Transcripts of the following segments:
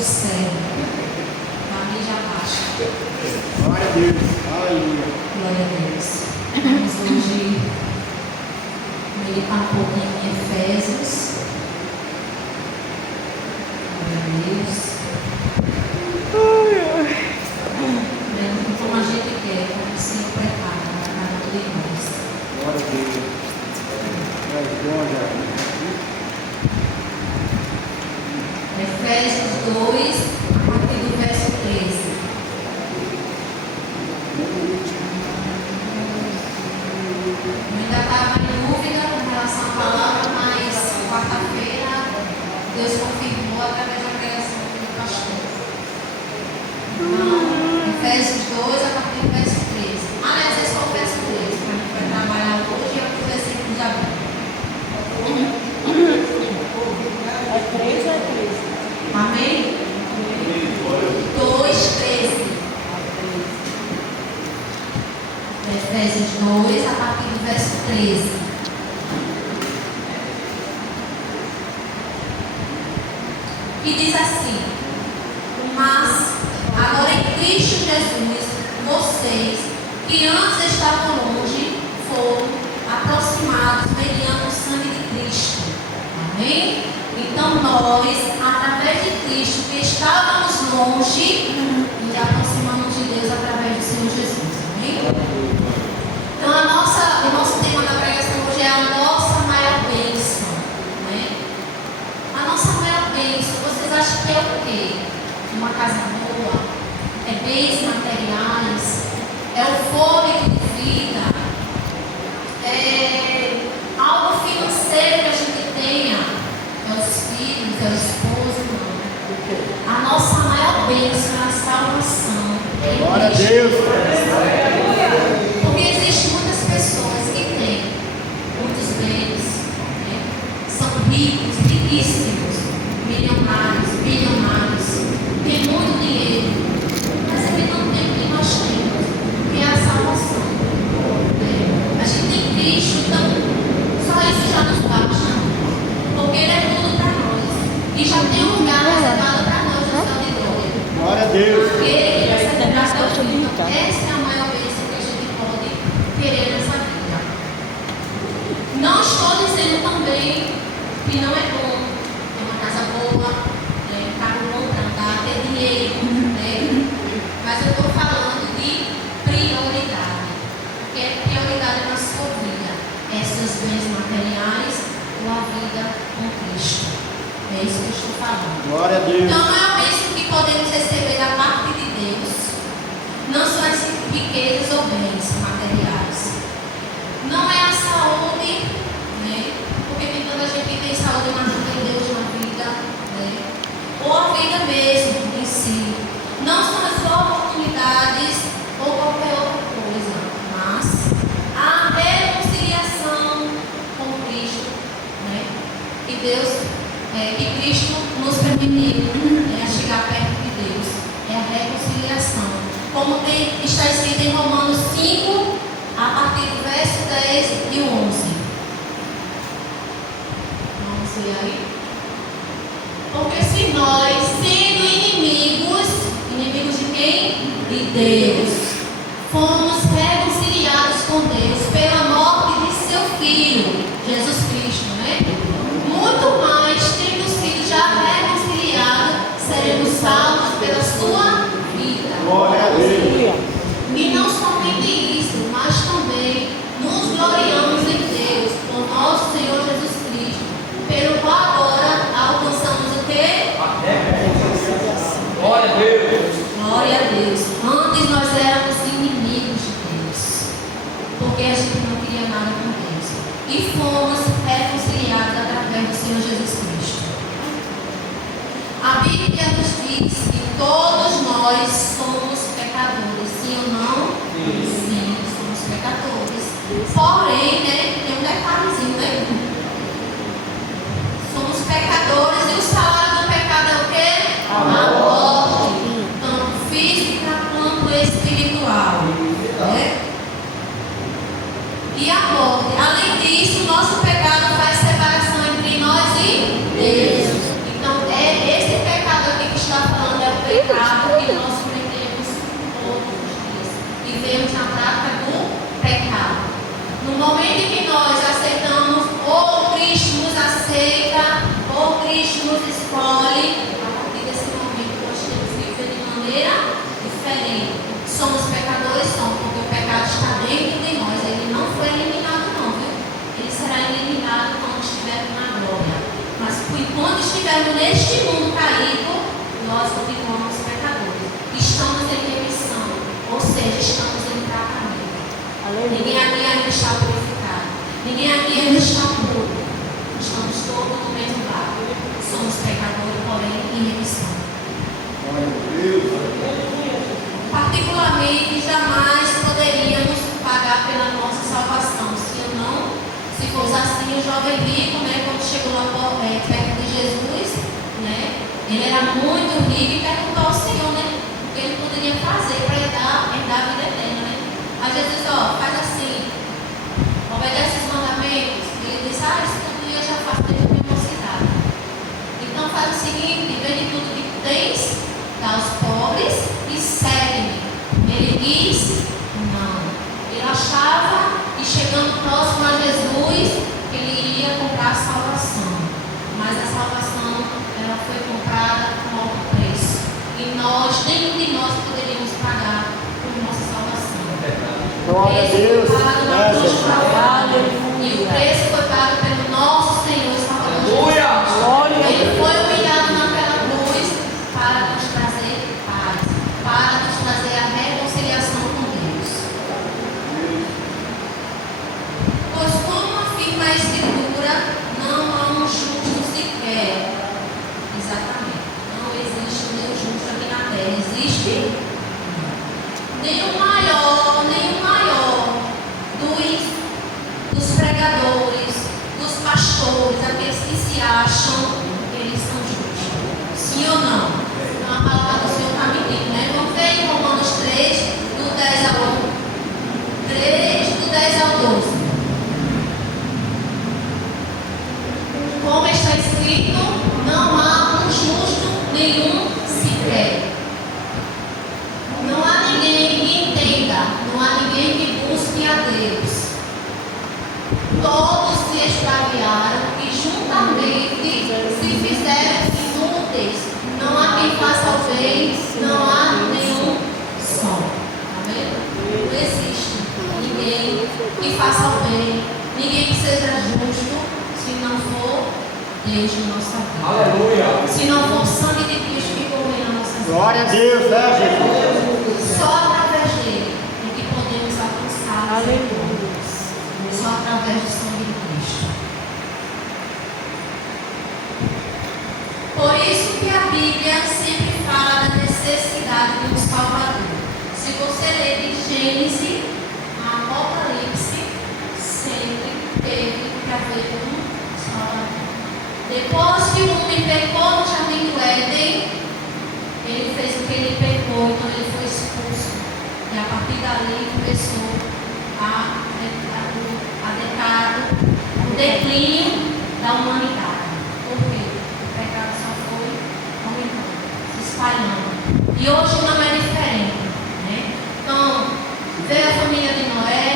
o céu. Para mim já basta. Glória a Deus. Aleluia. Glória a Deus. Vamos hoje meditar um pouquinho em Efésios. Glória a Deus. Como a gente quer, como o Senhor prepara para cada um de nós. Glória a Deus. Glória. Efésios 2, a partir do verso 13. Eu ainda estava em dúvida em relação à palavra, mas quarta-feira Deus confirmou através da pregação do pastor. Então, Efésios 2, a partir do verso 13. Aliás, esse é o verso 13, que a gente vai trabalhar hoje e o versículo de abril. É 13 ou é 13? Amém? 2, 13. Efésios 2, a partir do verso 13. E diz assim: mas agora em Cristo Jesus, vocês que antes estavam longe, foram aproximados mediante o sangue de Cristo. Amém? Então nós, através de Cristo, que estávamos longe, nos aproximamos de Deus através do Senhor Jesus. Amém? Então o nosso tema da pregação hoje é a nossa maior bênção. Né? A nossa maior bênção, vocês acham que é o quê? Uma casa boa? É bens materiais? É o fôlego de vida? É algo financeiro que a gente tenha? É os filhos, é o esposo? Não. A nossa maior bênção é a salvação. Glória a Deus. Porque existem muitas pessoas que têm muitos bens, né? São ricos, riquíssimos, milionários, bilionários, têm muito dinheiro, mas ele não tem o que nós temos, que é a salvação. Né? A gente tem Cristo, então só isso já nos basta, porque Ele é tudo para nós e já tem um lugar reservado para nós no céu de glória. Glória a Deus. Ele vai ser até o fim. Então, essa é a maior bênção que a gente pode querer nessa vida. Não estou dizendo também que não é bom ter uma casa boa, né, carro bom para andar, ter dinheiro, né? Mas eu estou falando de prioridade. O que é prioridade na sua vida? É seus bens materiais ou a vida com Cristo? É isso que eu estou falando. Glória a Deus. Então, a maior bênção que podemos receber da parte de Deus não são as riquezas ou bens materiais. Não é a saúde, né? Porque tem tanta gente que tem saúde, mas não tem Deus na vida, né? Ou a vida mesmo em si. Não são as oportunidades ou qualquer outra coisa, mas a reconciliação com Cristo, né? Que que Cristo nos permitiu, né, chegar perto de Deus. É a reconciliação. Como está escrito em Romanos 5, a partir do verso 10 e 11. Vamos ver aí. Porque se nós, sendo inimigos de quem? De Deus, fomos reconciliados com Deus pela morte de seu Filho, Jesus Cristo, né? Muito mais, tendo sido já reconciliados, seremos salvos pela sua vida. Glória a Deus. E não somente isso, mas também nos gloriamos em Deus, por nosso Senhor Jesus Cristo, pelo qual agora alcançamos o quê? Glória a Deus. Glória a Deus. Antes nós éramos inimigos de Deus, porque a gente não queria nada com Deus. E fomos reconciliados através do Senhor Jesus Cristo. A Bíblia nos diz que todos nós somos pecadores, sim ou não? Sim, somos pecadores. Porém, né, tem um detalhezinho, né? Somos pecadores e o salário do pecado é o quê? A morte, tanto física quanto espiritual, né? E a morte. Além disso, nosso pecado faz separação entre nós e Deus. Então, é esse pecado aqui que está falando. neste mundo caído, nós continuamos pecadores. Estamos em remissão, ou seja, estamos em tratamento. Ninguém aqui ainda está purificado. Ninguém aqui ainda está puro. Estamos todos no mesmo barco. Somos pecadores, porém em remissão. Particularmente, jamais poderíamos pagar pela nossa salvação. Se fosse assim, o jovem rico, né, quando chegou lá perto de Jesus, né, ele era muito rico e perguntou ao Senhor, né, o que ele poderia fazer para herdar a vida eterna, né? Aí Jesus, faz assim, obedece os mandamentos. Ele disse, isso tudo eu já faço desde a minha mocidade. Então faz o seguinte, vende tudo que tens, dá aos pobres e segue-me. Ele disse, não. Ele achava que chegando próximo a Jesus, ele iria comprar a salvação. Mas a salvação, ela foi comprada com alto preço. E nós, nenhum de nós poderíamos pagar por nossa salvação. Glória a Deus. E o preço foi pago pelo nosso Senhor e Salvador Jesus. Ele foi humilhado naquela cruz para nos trazer paz, para nos trazer a reconciliação com Deus. Pois como afirma a Escritura, não há um justo sequer. Exatamente. Não existe nenhum justo aqui na terra. Existe nenhum maior dos pregadores, dos pastores, aqueles que se acham que eles são justos. Sim ou não? Então a palavra do Senhor está mentindo, né? Vamos ver em Romanos 3, do 10 ao 3, do 10 ao 12. Como está escrito, não há um justo nenhum sequer. Não há ninguém que entenda, não há ninguém que busque a Deus. Todos se extraviaram e juntamente se fizeram inúteis. Não há quem faça o bem, não há nenhum só. Está vendo? Não existe ninguém que faça o bem, ninguém que seja justo, se não for Deus em nossa vida. Aleluia. Se não for o sangue de Cristo que corre na nossa vida. Glória a Deus, né, Jesus? Só através dele é que podemos alcançar. Aleluia. Só através do sangue de Cristo. Por isso que a Bíblia sempre fala da necessidade de um Salvador. Se você ler de Gênesis a Apocalipse, sempre teve que haver um Salvador. Depois que o homem pecou no jardim do Éden, ele fez o que ele pecou, então ele foi expulso. E a partir dali começou o declínio da humanidade. Por quê? O pecado só foi aumentando, se espalhando. E hoje não é diferente, né? Então, veio a família de Noé,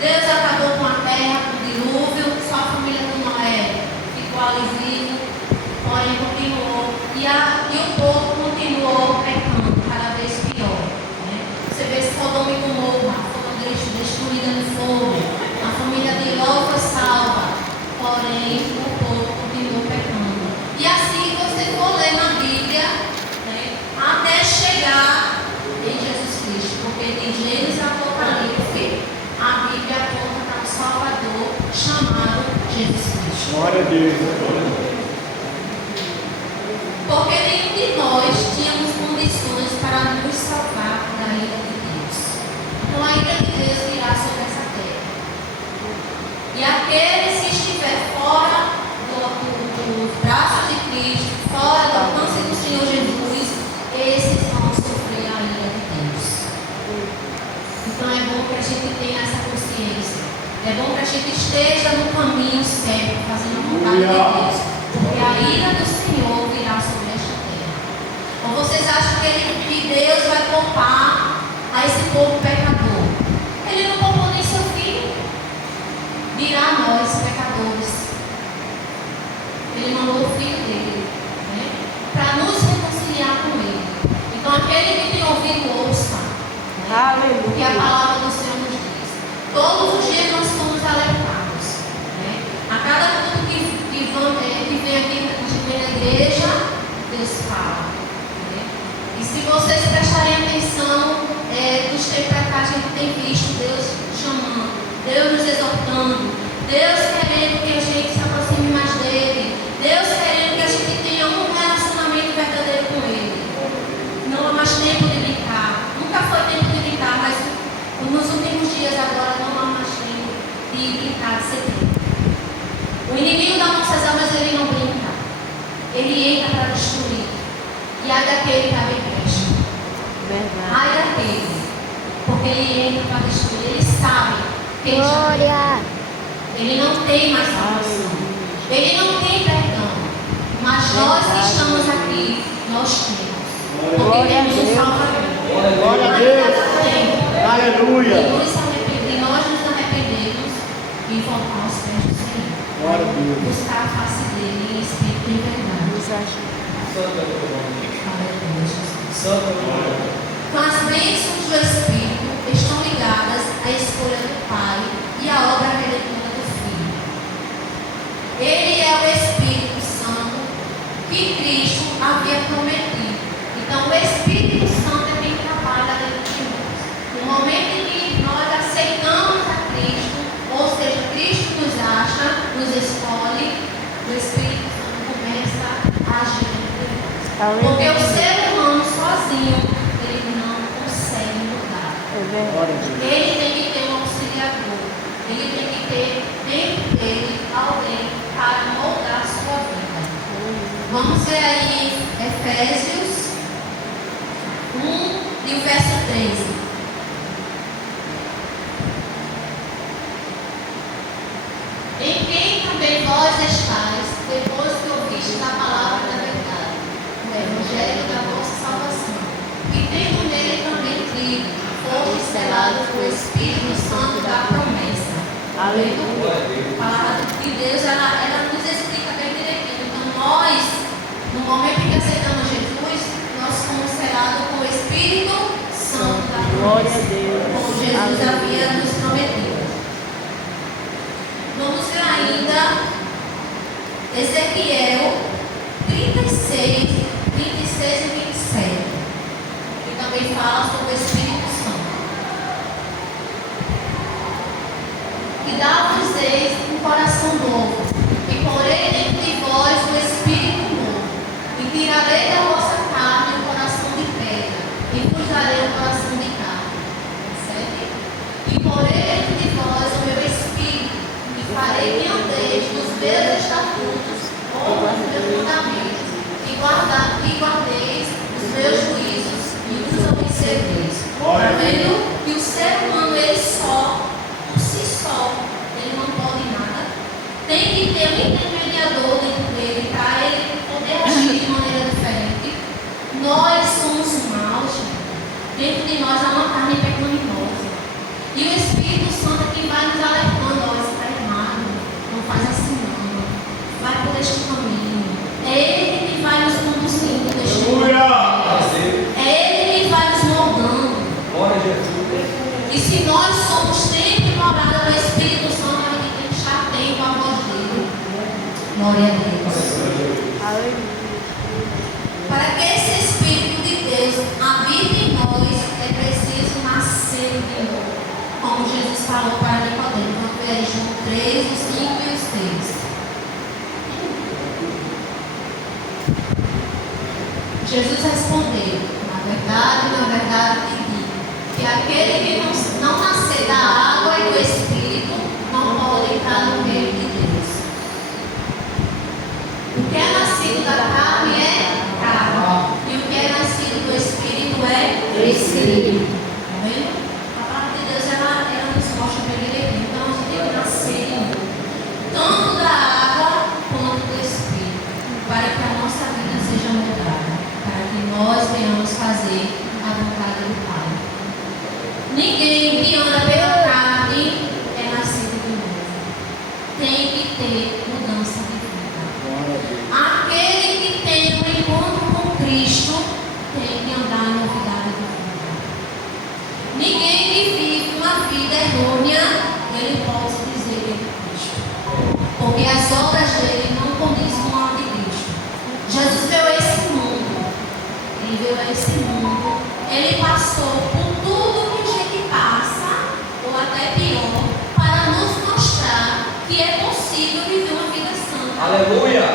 Deus acabou com a terra, com o dilúvio, só a família de Noé ficou ali vivo, porém continuou. E o povo continuou pecando, cada vez pior, né? Você vê Sodoma e Gomorra, foram destruída no fogo. A família de Ló foi salva, porém o povo continuou pecando. E assim você for ler na Bíblia, né, até chegar em Jesus Cristo, porque de Gênesis a Apocalipse, a Bíblia aponta para o Salvador chamado Jesus Cristo. Glória a Deus. Porque nenhum de nós tínhamos condições para nos salvar da ira de Deus. Então a ira de Deus virá sobre essa terra. E aqueles que estiver fora do braço de Cristo, fora do alcance do Senhor Jesus, esses vão sofrer a ira de Deus. Então é bom que a gente tenha essa consciência. É bom que a gente esteja no caminho certo, fazendo a vontade de Deus. Porque a ira do Senhor virá sobre esta terra. Ou vocês acham que Deus vai poupar a esse povo pecador? Ele não poupou nem seu filho. Virá a nós, pecadores. Ele mandou o filho dele, né, para nos reconciliar com ele. Então aquele que tem ouvido, ouça, né, o que a palavra do Senhor nos diz. Todos os dias nós somos alertados, né? A cada culto que vem aqui na igreja, vocês prestarem atenção dos tempos para cá, a gente tem visto Deus chamando, Deus nos exortando, Deus querendo que a gente se aproxime mais dele, Deus querendo que a gente tenha um relacionamento verdadeiro com ele. Não há mais tempo de brincar, nunca foi tempo de brincar, mas nos últimos dias agora não há mais tempo de brincar, de ser tempo. O inimigo das nossas almas, ele não brinca, ele entra para destruir. E ai daquele que abre brecha. Verdade. Ai daquele. Porque ele entra para destruir. Ele sabe quem já Glória. ele não tem mais salvação. Ele não tem perdão. Mas nós que estamos aqui, nós temos. Porque Glória a temos um Deus. Salvador. Glória a Deus. Aleluia. E nós nos arrependemos e voltar aos pés do Senhor. Glória a Deus. Buscar a face dele em espírito e em verdade. Nos ajuda. Aleluia, Jesus. Então, as bênçãos do Espírito estão ligadas à escolha do Pai e à obra redentora do Filho. Ele é o Espírito Santo que Cristo havia prometido. Então, o Espírito Santo é quem trabalha dentro de nós. No momento em que nós aceitamos a Cristo, ou seja, Cristo nos acha, nos escolhe, o Espírito Santo começa a agir dentro de nós. Porque o ser humano sozinho, ele não consegue mudar. É verdade. Glória a Deus. Ele tem que ter um auxiliador. Ele tem que ter dentro dele alguém para moldar a sua vida. Vamos ver aí Efésios 1 e o verso 13. Em quem também vós estáis, depois que ouvistes a palavra da verdade, o evangelho da vossa salvação, e tendo nele também crido, foste selado com o Espírito Santo da promessa. Aleluia. A palavra de Deus, ela nos explica bem direitinho. Então, nós, no momento em que aceitamos Jesus, nós fomos selados com o Espírito Santo da Glória promessa. a Deus. Como Jesus Aleluia. havia nos prometido. Vamos ver ainda Ezequiel 36 e 27, que também fala sobre o Espírito Santo. E dá-vos-eis um coração novo, e porei dentro de vós o Espírito novo, e tirarei da vossa carne o coração de pedra, e vos darei o coração de carne. Percebe? E porei dentro de vós o meu Espírito, e farei que andeis nos meus estatutos, ou nos meus mandamentos, e guardeis os meus juízos, e os observeis. Está vendo que o ser humano, ele só, por si só, ele não pode nada. Tem que ter um intermediador dentro dele para ele poder agir de maneira diferente. Nós somos maus, dentro de nós há uma carne pecaminosa. E o Espírito Santo é quem vai nos alertando: olha, você está errado, não faz assim não, vai por este caminho. É Ele que vai nos conduzindo neste caminho. É Ele que vai nos moldando. E se nós somos sempre morada do Espírito Santo, a gente tem que estar atento à voz dele. Glória a Deus. Aleluia. Para que esse Espírito de Deus habite em nós, é preciso nascer de novo. Como Jesus falou para Nicodemo. Vamos ver aí João 3, os 5 e os 6. Jesus respondeu: na verdade te digo, que aquele que não nascer da água e do Espírito não pode entrar no reino de Deus. O que é nascido da carne é carne, e o que é nascido do Espírito é Espírito. Está vendo? A palavra de Deus, ela nos mostra bem direitinho. Então a gente tem que nascer de novo, tanto da água quanto do Espírito, para que a nossa vida seja mudada, para que nós venhamos fazer a vontade do Pai. Ninguém que anda pela carne é nascido de novo. Tem que ter mudança de vida. Aquele que tem um encontro com Cristo tem que andar em novidade de vida. Ninguém que vive uma vida errônea, ele pode dizer que é de Cristo, porque as obras dele não condizem com a de Cristo. Jesus veio a esse mundo, ele veio a esse mundo, ele passou por tudo que a gente passa, ou até pior, para nos mostrar que é possível viver uma vida santa. Aleluia.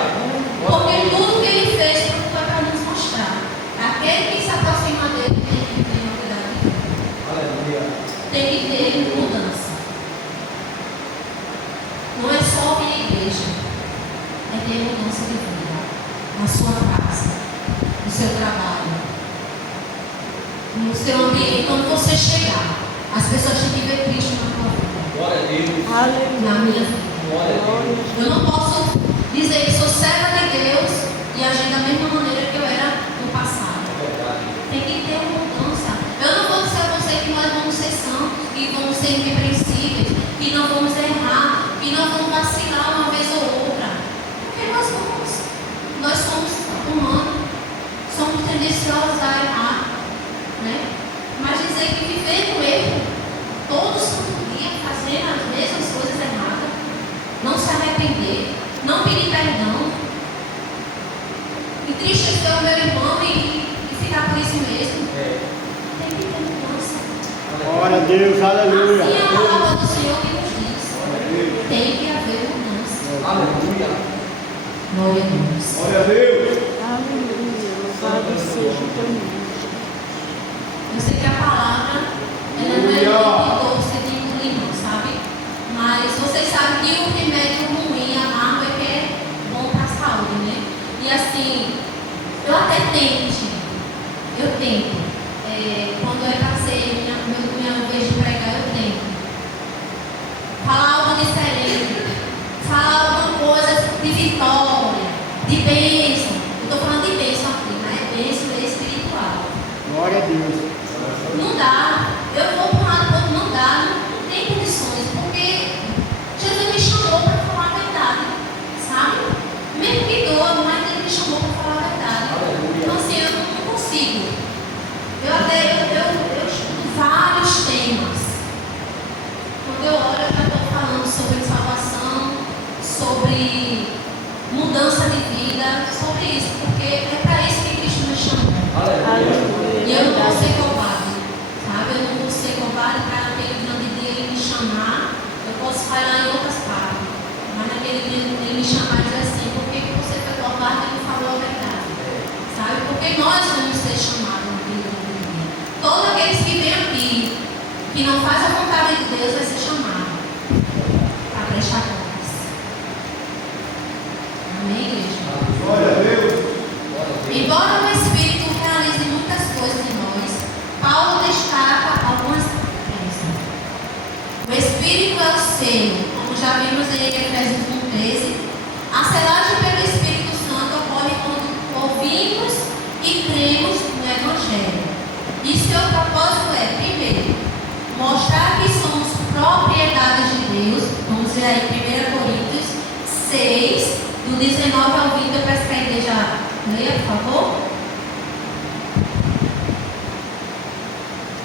Porque tudo que ele fez foi para nos mostrar. Aquele que se aproxima dele tem que ter novidade de vida. Aleluia. Tem que ter mudança. Não é só vir à igreja, é ter mudança de vida na sua casa, no seu trabalho, no seu ambiente. Quando você chegar, as pessoas têm que ver Cristo na tua vida, Glória a Deus. na minha vida. Glória a Deus. Eu não posso dizer que sou serva de Deus e agir da mesma maneira que eu era no passado. É verdade. Tem que ter uma mudança. Eu não vou dizer a você que nós vamos ser santos, que vamos ser irrepreensíveis, que não vamos errar, que não vamos vacilar uma vez ou outra. Porque nós somos humanos, somos tendenciosos a errar, né? Mas dizer que viver no erro, todo santo dia, fazer as mesmas coisas erradas, não se arrepender, não pedir perdão, entristecer o meu irmão e ficar por isso mesmo. É. Tem que ter mudança. Glória a Deus, aleluia. Assim é a palavra do Senhor que nos diz. Tem que haver mudança. Aleluia. Glória a Deus. Glória a Deus. Aleluia. Louvado seja o teu nome. Eu sei que a palavra, ela não é muito doce de engolir, não, sabe? Mas vocês sabem que o remédio ruim, amargo, é que é bom para a saúde, né? E assim, eu até tento, gente. Eu tento. Quando é para ser minha vez de pregar, eu tento. Falar algo diferente. Falar alguma coisa de vitória, de bênção. Eu estou falando de bênção aqui, mas é bênção espiritual. Glória a Deus. Não dá. Eu vou para um lado, outro, não dá. Não tem condições. Porque Jesus me chamou para falar a verdade. Sabe? Mesmo que doa, mas ele me chamou para falar a verdade. Então assim, eu não consigo. Eu estudo vários temas. Quando eu olho, eu já estou falando sobre salvação, sobre mudança de vida, sobre isso. Porque é para isso que Cristo me chamou. Aleluia. E eu não vou ser covarde, sabe? Eu não vou ser covarde para aquele grande dia ele me chamar. Eu posso falhar em outras partes, mas naquele dia ele me chamar e dizer assim: por que você foi covarde e não falou a verdade? Sabe? Porque nós vamos ser chamados naquele grande dia. Todos aqueles que vêm aqui, que não fazem a vontade de Deus, vai ser chamado para prestar contas. Amém, igreja? Glória a Deus. Embora o Espírito realize muitas coisas em nós, Paulo destaca algumas características. O Espírito é o selo, como já vimos em Efésios 1:13. A selagem pelo Espírito Santo ocorre quando ouvimos e cremos no Evangelho. E seu propósito é, primeiro, mostrar que somos propriedades de Deus. Vamos ver aí 1 Coríntios 6, do 19 ao 20. Eu peço que a igreja leia, por favor.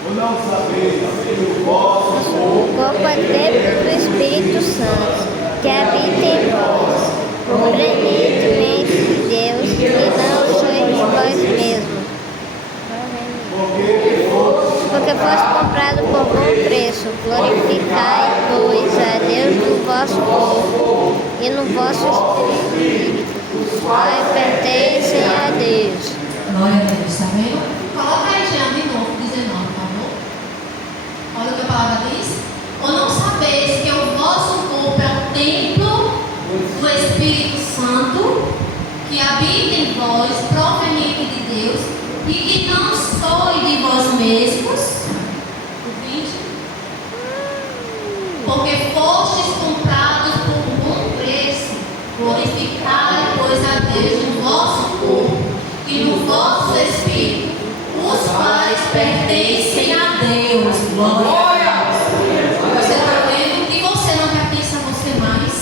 Ou não sabeis que o vosso O corpo é templo do Espírito Santo, que habita em vós, compreendente de Deus, e não sois de vós mesmos. Porque foste comprado por bom preço. Glorificai, pois, a Deus no vosso corpo e no vosso espírito, os quais pertencem a Deus. Glória a Deus, tá vendo? Coloca aí, Jean, de novo, 19, por favor. Olha o que a palavra diz. Ou não sabeis que o vosso corpo é o templo do Espírito Santo, que habita em vós, proveniente de Deus, e que não sois de vós mesmos. O 20. Porque fostes comprados por um bom preço. Glorificai, pois, a Deus no vosso corpo e no vosso espírito, os quais pertencem a Deus. Glória a Deus. Você está vendo que você não pertence a você mais.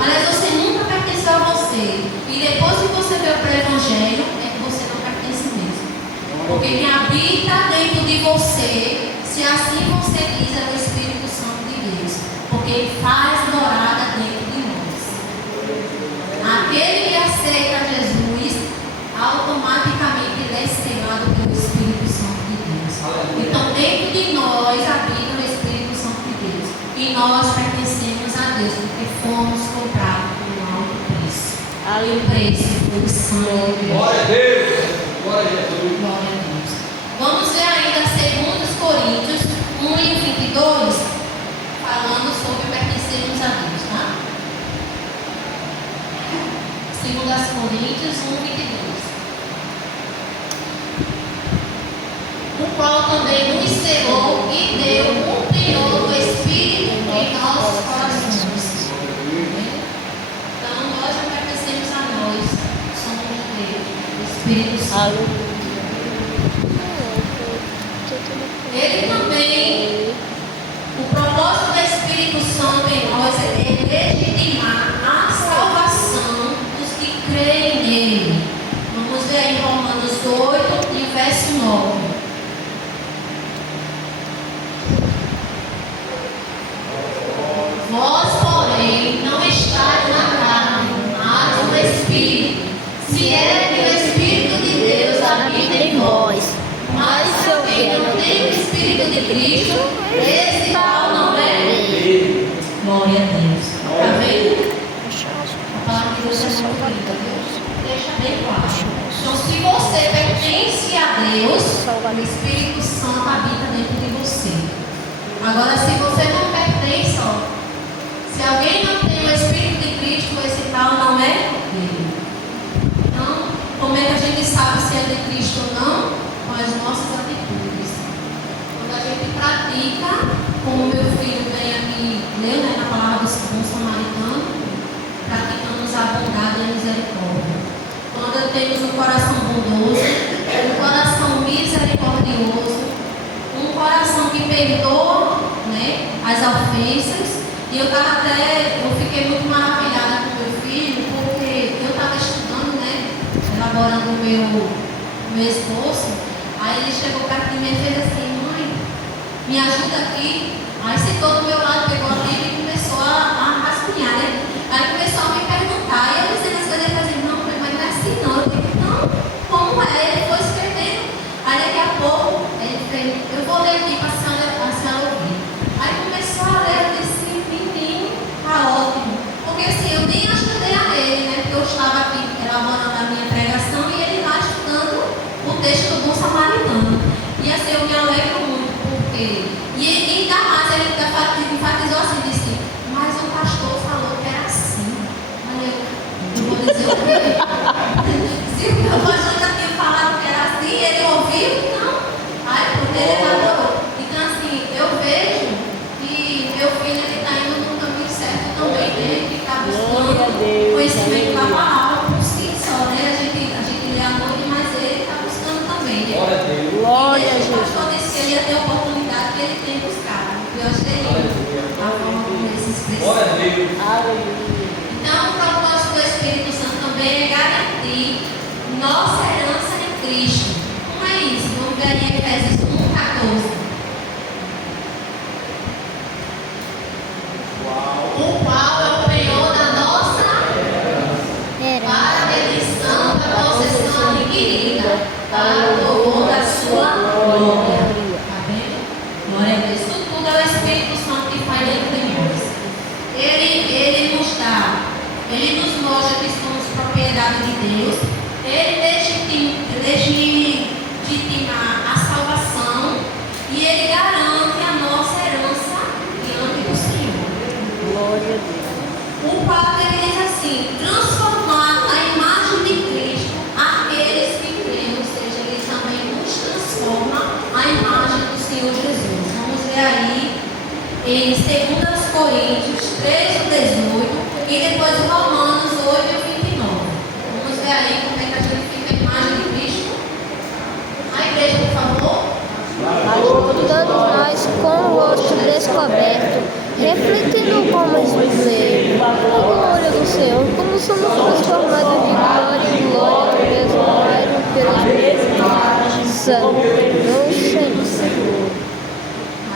Aliás, você nunca pertenceu a você. E depois que você veio para o Evangelho, é que você não pertence mesmo. Porque quem habita dentro de você, se assim você diz, é o Espírito Santo de Deus. Porque ele faz morada dentro de nós. Aquele que aceita Jesus, automaticamente ele é selado nós pertencemos a Deus, porque fomos comprados por um alto preço. E o preço foi o sangue de Deus. Glória a Deus. Glória a Jesus. Glória a Deus. Vamos ver ainda 2 Coríntios 1 e 22, falando sobre pertencermos a Deus, tá? 2 Coríntios 1 e 22. O qual também nos selou e deu um penhor do Espírito em nossos corações. Então, nós já pertencemos a nós, somos de Deus, o Espírito Santo. Ele também, o propósito do Espírito Santo em nós é legitimar a salvação dos que creem nele. Vamos ver aí Romanos 8 e verso 9. Vós, porém, não estáis na carne, mas no Espírito. Se é que o Espírito de Deus habita em vós. Mas se alguém não tem o Espírito de Cristo, esse tal não é dele. Glória a Deus. Está vendo? A palavra de Deus é muito linda, Deus. Deixa bem claro. Então, se você pertence a Deus, o Espírito Santo habita dentro de você. Agora, se você não pertence, ó. Se alguém não tem o Espírito de Cristo, esse tal não é dele. Então, como é que a gente sabe se é de Cristo ou não? Com as nossas atitudes. Quando a gente pratica, como meu filho vem aqui leu, né, na palavra do bom samaritano, praticamos a bondade e a misericórdia. Quando temos um coração bondoso, um coração misericordioso, um coração que perdoa, né, as ofensas. E eu fiquei muito maravilhada com meu filho, porque eu estava estudando, né, elaborando o meu esboço. Aí ele chegou perto de mim e fez assim: mãe, me ajuda aqui. Aí sentou do meu lado, pegou a Bíblia e começou a rascunhar, né? Aí começou a me perguntar. E eu dizendo as coisas, ele fazia: não, mas não é assim não. Eu disse: não, como é? Ele foi escrevendo. Aí daqui a pouco, ele fez: eu vou ler aqui para a senhora ouvir. Aí começou a ler, eu disse: menino, tá ótimo. Porque assim, eu nem ajudei a ele, né? Porque eu estava aqui elaborando a minha pregação e ele lá estudando o texto do bom samaritano. E assim, eu me alegro muito, porque... E ainda mais ele enfatizou assim, disse: mas o pastor falou que era assim. Aí eu vou dizer o quê? Se o meu pastor já tinha falado que era assim, ele ouviu? Não. Aí, porque ele elaborou. Então assim, eu vejo que meu filho está indo no caminho certo também, né? Ele está buscando conhecimento da palavra por si só, né? A gente lê à noite, mas ele está buscando também, né? Glória a Deus. Glória a E o Jesus. pastor disse que ele ia ter a oportunidade que ele tem buscado. Eu achei lindo a forma como ele se expressou. Glória a Deus. Aleluia. Então, o propósito do Espírito Santo também é garantir nossa herança em Cristo. Como é isso? Vamos ver aí Efésios 1:14. O qual é o penhor da nossa para a redenção da possessão adquirida, para o louvor da sua glória. Está vendo? Glória a Deus. Isso tudo é o Espírito Santo que faz dentro de nós. Ele nos mostra que somos propriedade de Deus. Ele legitima a salvação e ele garante a nossa herança diante do Senhor. Glória a Deus. O qual ele diz assim: transformar a imagem de Cristo aqueles que creem, ou seja, ele também nos transforma a imagem do Senhor Jesus. Vamos ver aí em 2 Coríntios 3:18 e depois Romanos 8:29. Vamos ver aí como é que a gente fica a imagem de Cristo. A igreja, por favor. Todos nós com o rosto descoberto, refletindo como espelho a glória do Senhor, como somos transformados de glória em glória, mesmo pelo Espírito Santo, no Senhor.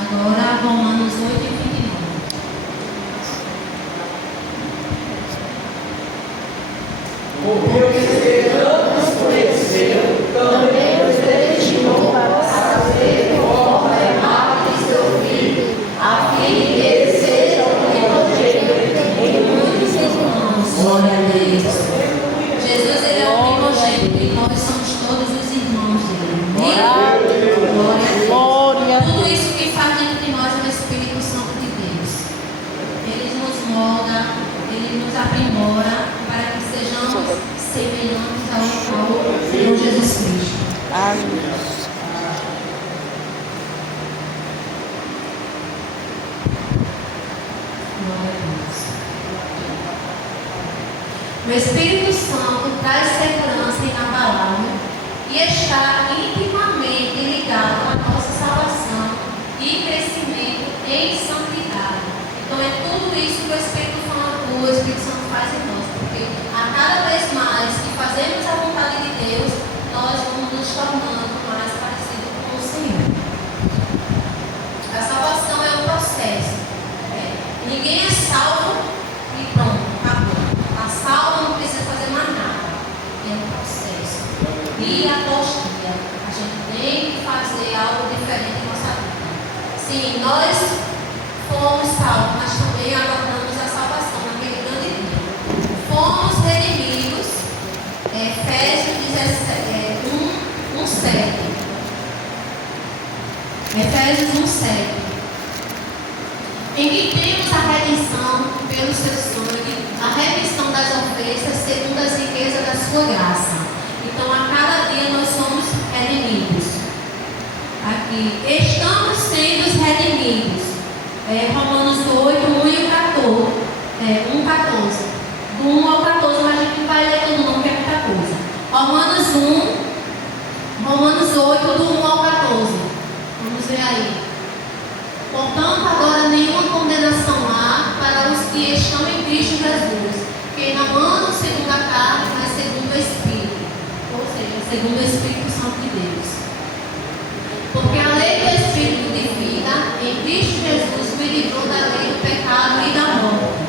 Agora Romanos 8:29. Porque o que antes conheceu, também os destinou para ser conforme a imagem de seu filho, a fim de que ele seja Salve-nos. Glória a Deus. O Espírito Santo traz segurança inabalável e está intimamente ligado à nossa salvação e crescimento em santidade. Então é tudo isso que o Espírito Santo faz em nós, porque a cada vez mais que fazemos a vontade de Deus, nós vamos nos tornando mais parecidos com o Senhor. A salvação é um processo. Ninguém é salvo e pronto, acabou. A salva não precisa fazer mais nada. É um processo. Dia após dia. A gente tem que fazer algo diferente em nossa vida. Sim, nós fomos salvos, mas também aguardamos a salvação naquele grande dia. Fomos redimidos. Efésios 1:7. Efésios 1:7. Em que temos a redenção pelo seu sangue, a remissão das ofensas segundo as riquezas da sua graça. Então, a cada dia nós somos redimidos. Aqui, estamos sendo redimidos. Romanos 8, 1 e 14. 1:14. Do 1 ao 14, mas a gente não vai ler todo não, porque é muita coisa. Romanos 8, do 1 ao 14. Vamos ver aí. Portanto, agora nenhuma condenação há para os que estão em Cristo Jesus, que não andam segundo a carne, mas segundo o Espírito, ou seja, segundo o Espírito Santo de Deus. Porque a lei do Espírito de vida em Cristo Jesus me livrou da lei do pecado e da morte.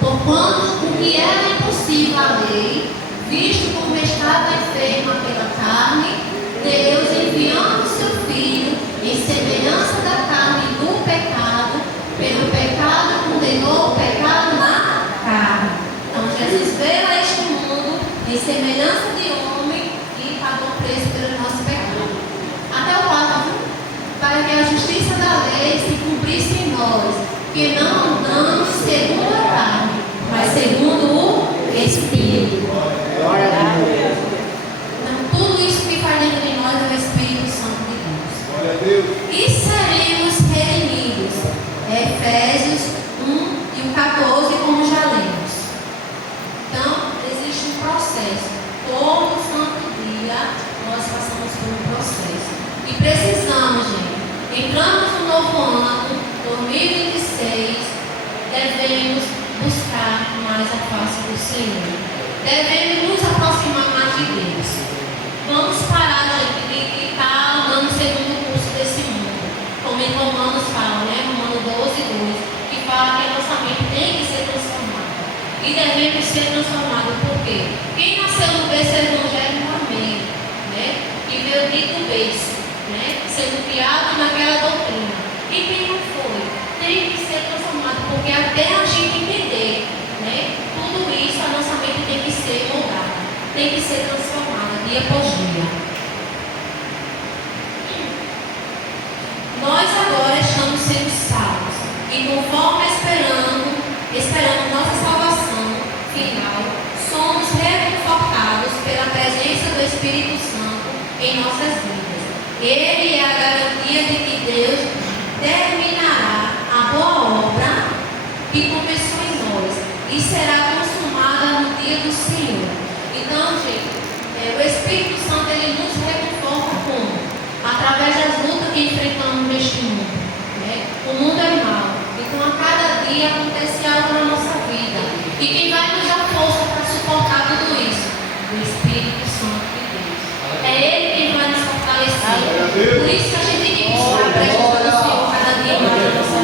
Porquanto o que era impossível à lei, visto como estava enferma pela carne, Deus enviando seu Filho em semelhança da carne do pecado, pelo pecado condenou o pecado na carne. Então Jesus veio a este mundo em semelhança de homem e pagou o preço pelo nosso pecado. Até o 4, para que a justiça da lei se cumprisse em nós, que não andamos segundo a carne, mas segundo o Espírito. Glória a Deus. Então, tudo isso que faz dentro de nós é o Espírito Santo de Deus. Glória a Deus. E seremos redimidos. Efésios 1 e o 14, como já lemos. Então, existe um processo. Todo santo dia nós passamos por um processo. E precisamos, gente. Entramos no novo ano, 2026, devemos buscar mais a face do Senhor. Devemos nos aproximar mais de Deus. Vamos parar, gente, de estar andando segundo o curso desse mundo. Como em Romanos fala, né? Romanos 12:2, que fala que a nossa mente tem que ser transformada. E devemos ser transformados. Por quê? Quem nasceu no berço evangélico, amém, né? Que veio do berço, né? Sendo criado naquela doutrina. E quem não foi? Tem que ser transformado. Porque até a gente entender, né? Tudo isso, a nossa mente tem que ser moldada. Tem que ser transformada dia após dia. Nós agora estamos sendo salvos e conforme esperando nossa salvação final, somos reconfortados pela presença do Espírito Santo em nossas vidas. Ele é a garantia de que Deus terminará a boa obra que começou em nós e será consumada no dia do Senhor. Então, gente, o Espírito Santo ele nos reconforta como? Através das lutas que enfrentamos neste mundo. Né? O mundo é mau. Então, a cada dia acontece algo na nossa vida. E quem vai nos dar força para suportar tudo isso? O Espírito Santo de Deus. É Ele quem vai nos fortalecer. Por isso que a gente tem que buscar a presença do Senhor cada dia mais na nossa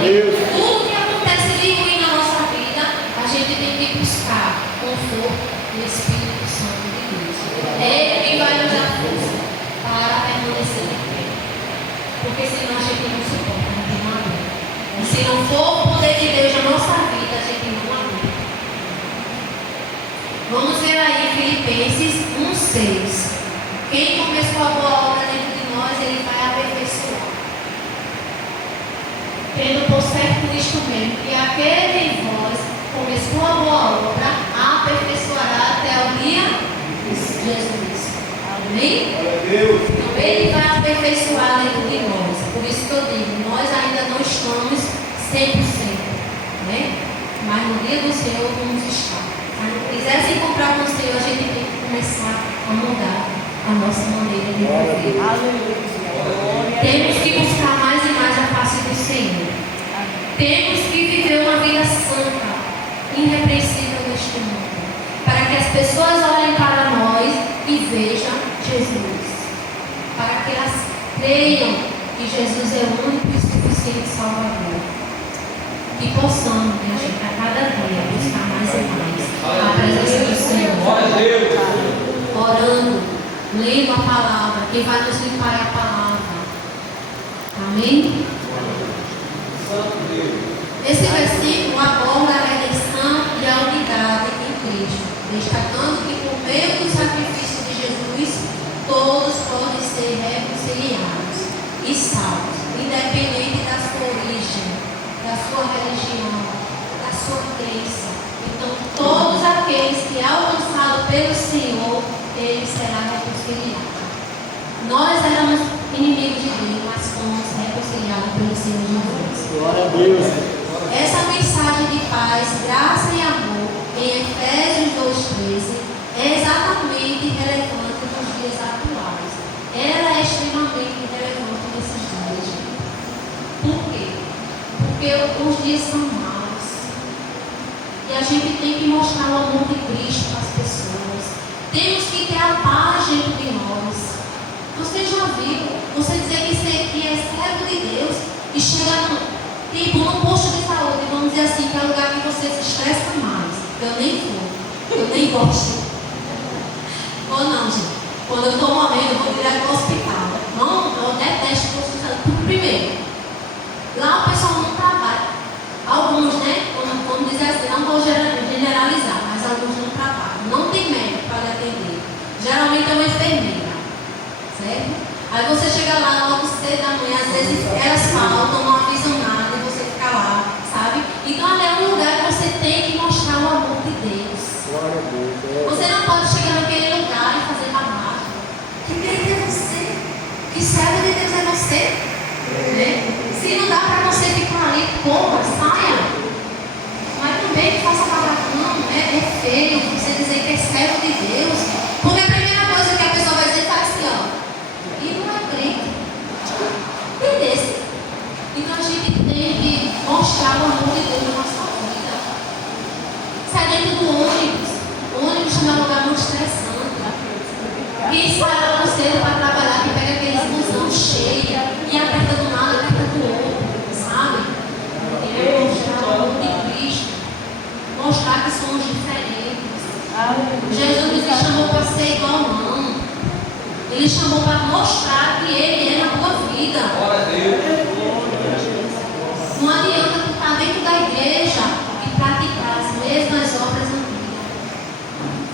vida. Tudo que acontece de ruim na nossa vida, a gente tem que buscar conforto do Espírito Santo de Deus. É Ele quem vai nos dar força para permanecer de pé. Porque senão a gente não suporta, não tem nada. E se não for o poder de Deus na nossa vida, a gente não aguenta. Vamos ver aí Filipenses 1:6. Quem começou a boa obra dentro de nós, ele vai aperfeiçoar. Tendo por certo isto mesmo, que aquele em vós começou a boa obra, aperfeiçoará até o dia de Jesus. Amém? Glória a Deus. Então, Ele vai aperfeiçoar dentro de nós. Por isso que eu digo, nós ainda não estamos 100%, né? Mas no dia do Senhor vamos estar. Se não quiser se encontrar com o Senhor, a gente tem que começar a mudar a nossa maneira de viver. Aleluia. Temos que buscar mais e mais a face do Senhor. Temos que viver uma vida santa, irrepreensível neste mundo, para que as pessoas olhem para nós e vejam Jesus, para que elas creiam que Jesus é o único e suficiente Salvador. E possamos, minha gente, a cada dia buscar mais e mais a presença do Senhor, Glória a Deus. orando, lendo a palavra, que vai nos limpar a palavra. Amém? Santo Deus. Esse versículo aborda a redenção e a unidade em Cristo, destacando que por meio do sacrifício de Jesus, todos podem ser reconciliados e salvos, independente da sua origem, da sua religião, da sua crença. Então, todos aqueles que alcançados pelo Senhor, ele será reconciliado. Nós éramos inimigos de Deus, mas fomos reconciliados pelo Senhor Jesus. Glória a Deus. Essa mensagem de paz, graça e amor em Efésios 2,13 é exatamente relevante nos dias atuais. Ela é extremamente relevante nesses dias. Por quê? Porque os dias são maus. E a gente tem que mostrar o amor de Cristo para as pessoas. Temos que ter a paz dentro de nós. Você já viu? Você dizer que é servo de Deus e chegar num posto de saúde, vamos dizer assim, que é o lugar que você se estressa mais. Eu nem vou. Eu nem gosto. Ou não, gente. Quando eu estou morrendo, eu vou direto para o hospital. Não, eu detesto posto de saúde. Primeiro, lá o pessoal não trabalha. Alguns, né? Vamos dizer assim, não vou generalizar, mas alguns não trabalham. Não tem médico para lhe atender. Geralmente é uma enfermeira. Certo? Aí você chega lá logo cedo da manhã, às vezes elas faltam, não avisam nada e você fica lá, sabe? Então ali é um lugar que você tem que mostrar o amor de Deus. Glória a Deus. Você não pode chegar naquele lugar e fazer barraco. Que Deus é você? Que servo de Deus é você? Né? Se não dá para você ficar ali, porra, saia. Mas também que faça barracão, é feio você dizer que é servo de Deus. Porque a primeira coisa que a pessoa vai dizer é assim, ó. E não é crente. Entendesse? Então a gente tem que mostrar o amor de Deus na nossa vida. Sai dentro do ônibus. O ônibus não é um lugar muito estressante. E sai lá cedo para trabalhar, que pega aqueles busão cheio e aperta do lado, aperta do outro, sabe? E mostrar o amor de Cristo. Mostrar que somos diferentes. Jesus não te chamou para ser igual, não. Ele chamou para mostrar que Ele é na tua vida. Glória a Deus. Não adianta tu estar dentro da igreja e praticar as mesmas obras antigas.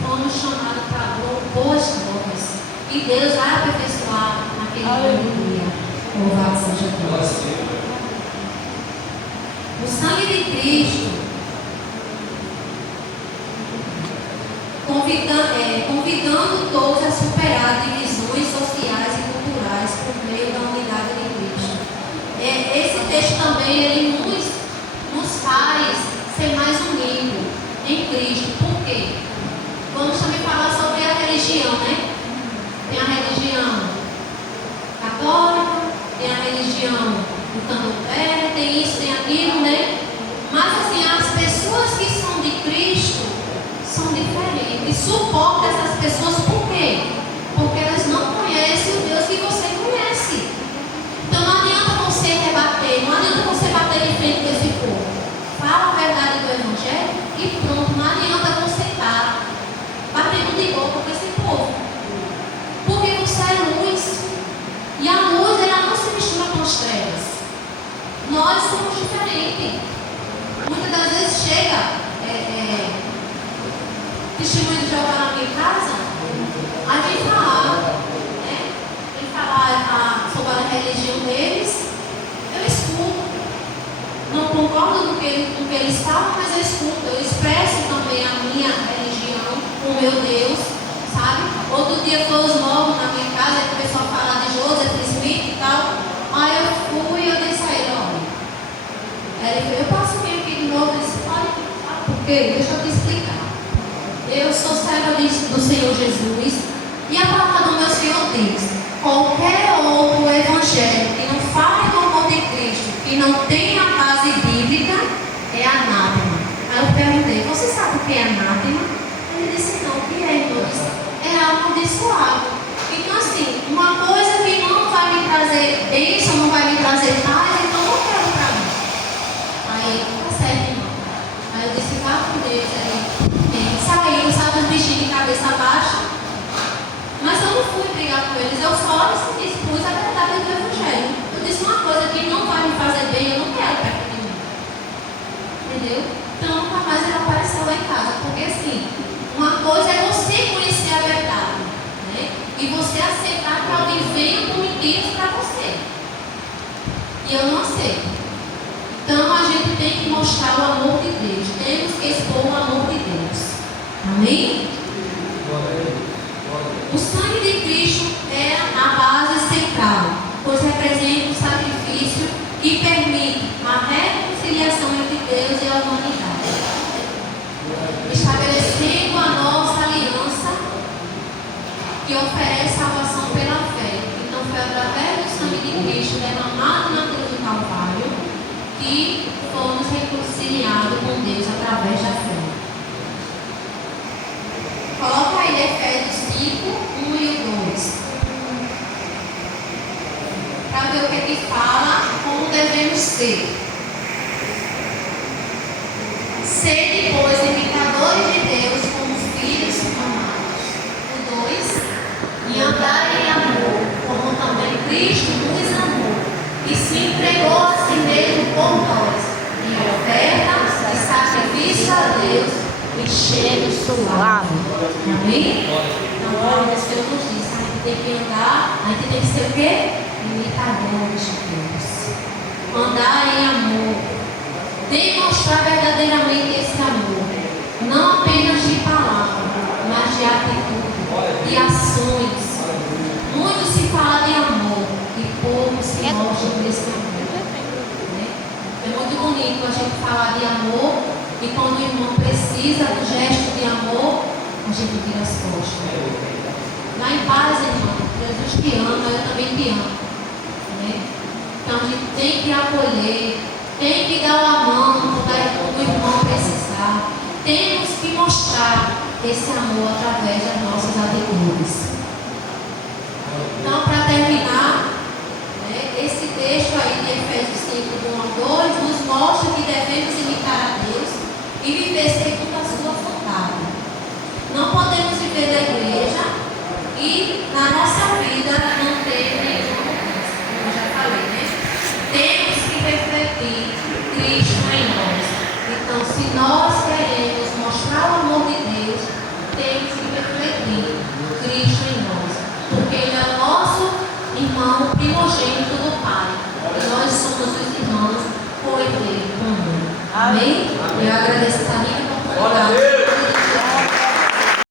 Fomos chamados para boas obras. E Deus vai aperfeiçoar naquele dia. Louvado seja Glória a Deus. Deus. O sangue de Cristo convidando todos a superar divisões sociais e culturais por meio da unidade de Cristo. Esse texto também ele nos faz ser mais unidos em Cristo. Por quê? Vamos também falar sobre a religião, né? Tem a religião católica, tem a religião do candomblé, tem isso, tem aquilo, né? Mas assim, as pessoas que são de Cristo são diferentes. E suporta essas pessoas por quê? Porque elas não conhecem o Deus que você conhece. Então não adianta você rebater, não adianta você bater de frente com esse povo. Fala a verdade do Evangelho e pronto. Não adianta você estar batendo de boca com esse povo. Porque você é luz. E a luz ela não se mistura com as trevas. Nós somos diferentes. Muitas das vezes chega testemunho de Jeová na minha casa, aí vem falar, né? Vem falar sobre a religião deles, eu escuto. Não concordo com o que eles falam, mas eu escuto. Eu expresso também a minha religião, o meu Deus, sabe? Outro dia foi os mormons qualquer outro evangelho que não fale do amor de Cristo, que não tenha base bíblica, é anátema. Aí eu perguntei, você sabe o que é anátema? Ele disse, não, o que é? Eu disse, é algo abençoado. Então assim, uma coisa que não vai me trazer bênção, não vai me trazer paz, então eu não quero para mim. Aí ele, tá certo, irmão. Aí eu disse, vá com Deus. Ele saiu, sabe, os bichinhos de cabeça baixa. Mas eu não fui brigar com eles, eu só expus a verdade do Evangelho. Eu disse uma coisa que não vai me fazer bem, eu não quero perto de mim. Entendeu? Então nunca mais ele apareceu lá em casa. Porque assim, uma coisa é você conhecer a verdade, né? E você aceitar que alguém venha com mentiras para você. E eu não aceito. Então a gente tem que mostrar o amor de Deus. Temos que expor o amor de Deus. Amém? O sangue de Cristo é a base central, pois representa o sacrifício que permite a reconciliação entre Deus e a humanidade, estabelecendo a nossa aliança que oferece salvação pela fé. Então foi através do sangue de Cristo derramado na cruz do Calvário que fomos reconciliados com Deus através da fé. Coloca aí Efésios 5, 1 e 2. Para ver o que ele fala, como devemos ser. Sede, pois, imitadores de Deus como filhos amados. O 2. E andar em amor, como também Cristo nos amou e se entregou a si mesmo por nós, em oferta e sacrifício a Deus e cheiro suave. Amém? Então, Paulo nos diz, a gente tem que andar, a gente tem que ser o quê? Imitadores de Deus. Andar em amor. Demonstrar verdadeiramente esse amor. Não apenas de palavra, mas de atitude, de ações. Muito se fala de amor e pouco se mostra desse amor. É muito bonito a gente falar de amor e quando o irmão precisa do gesto de amor, a gente tira as costas. Lá em paz, irmão, Jesus te ama, eu também te amo. Né? Então a gente tem que acolher, tem que dar uma mão quando o irmão precisar. Temos que mostrar esse amor através das nossas atitudes. Então, para terminar, né, esse texto aí de Efésios 5, do 1 ao 2, nos mostra que devemos imitar a Deus e viver segundo a sua vontade. Não podemos viver da igreja e na nossa vida não ter nenhuma mudança, como eu já falei, né? Temos que refletir Cristo em nós. Então, se nós queremos mostrar o amor de Deus, temos que refletir Cristo em nós. Porque Ele é o nosso irmão primogênito do Pai. E nós somos os irmãos co-herdeiros com Ele. Amém? Eu agradeço a minha oportunidade.